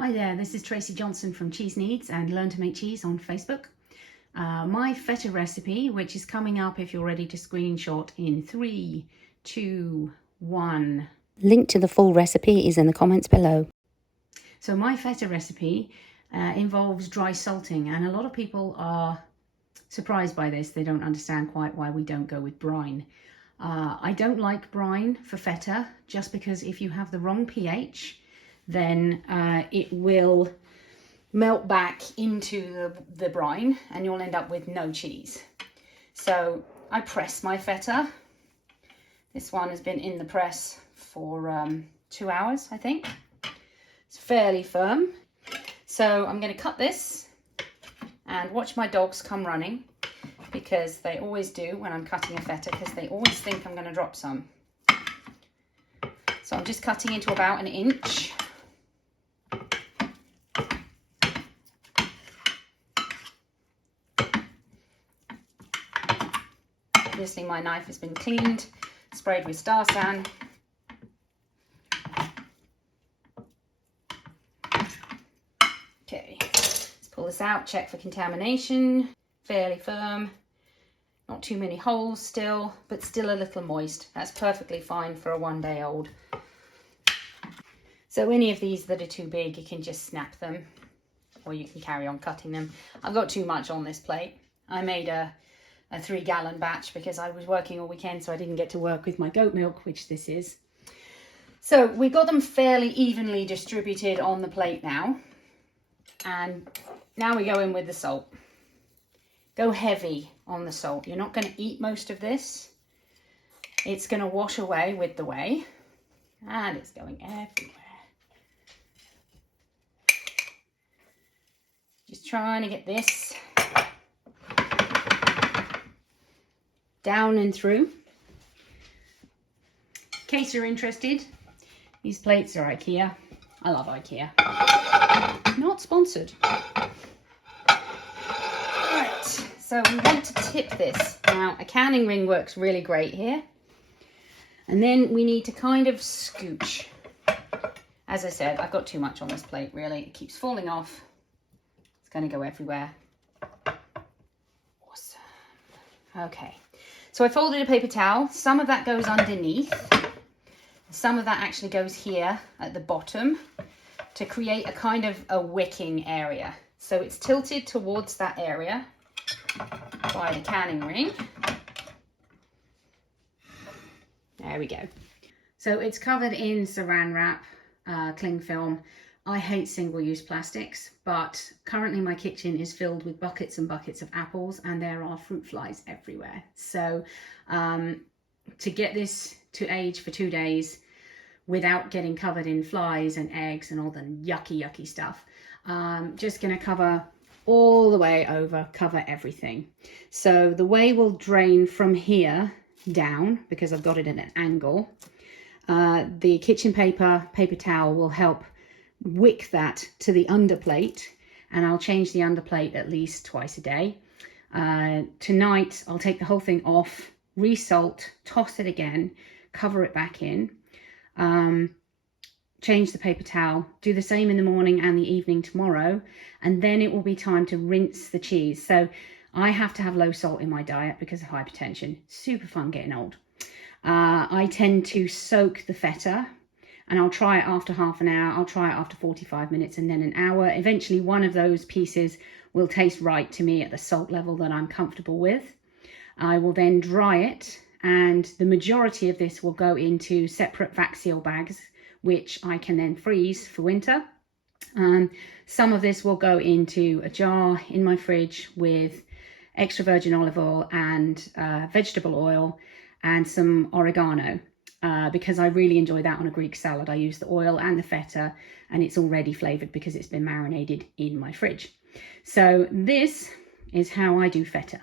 Hi there, this is Tracy Johnson from Cheese Needs and Learn to Make Cheese on Facebook. My feta recipe, which is coming up if you're ready to screenshot in 3, 2, 1. Link to the full recipe is in the comments below. So my feta recipe involves dry salting, and a lot of people are surprised by this. They don't understand quite why we don't go with brine. I don't like brine for feta just because if you have the wrong pH, then it will melt back into the brine and you'll end up with no cheese. So I press my feta. This one has been in the press for 2 hours, I think. It's fairly firm. So I'm going to cut this and watch my dogs come running, because they always do when I'm cutting a feta, because they always think I'm going to drop some. So I'm just cutting into about 1 inch. Obviously my knife has been cleaned, sprayed with Star San. Okay, let's pull this out, check for contamination. Fairly firm, not too many holes still, but still a little moist. That's perfectly fine for a 1-day-old. So any of these that are too big, you can just snap them, or you can carry on cutting them. I've got too much on this plate. I made a 3-gallon batch because I was working all weekend, so I didn't get to work with my goat milk, which this is. So we've got them fairly evenly distributed on the plate now. And now we go in with the salt. Go heavy on the salt. You're not going to eat most of this. It's going to wash away with the whey. And it's going everywhere. Just trying to get this down and through. In case you're interested, these plates are IKEA. I love IKEA. Not sponsored. Right, so we want to tip this. Now, a canning ring works really great here. And then we need to kind of scooch. As I said, I've got too much on this plate, really. It keeps falling off. It's going to go everywhere. Awesome. Okay. So I folded a paper towel. Some of that goes underneath. Some of that actually goes here at the bottom to create a kind of a wicking area. So it's tilted towards that area by the canning ring. There we go. So it's covered in saran wrap, cling film. I hate single-use plastics, but currently my kitchen is filled with buckets and buckets of apples, and there are fruit flies everywhere. So to get this to age for 2 days without getting covered in flies and eggs and all the yucky stuff, just going to cover all the way over, cover everything. So the whey will drain from here down because I've got it at an angle. The kitchen paper towel will help wick that to the underplate, and I'll change the underplate at least twice a day. Tonight I'll take the whole thing off, resalt, toss it again, cover it back in, change the paper towel, do the same in the morning and the evening tomorrow, and then it will be time to rinse the cheese. So I have to have low salt in my diet because of hypertension. Super fun getting old. I tend to soak the feta, and I'll try it after half an hour, I'll try it after 45 minutes, and then an hour. Eventually one of those pieces will taste right to me at the salt level that I'm comfortable with. I will then dry it, and the majority of this will go into separate vac seal bags, which I can then freeze for winter. Some of this will go into a jar in my fridge with extra virgin olive oil and vegetable oil and some oregano. Because I really enjoy that on a Greek salad. I use the oil and the feta, and it's already flavoured because it's been marinated in my fridge. So this is how I do feta.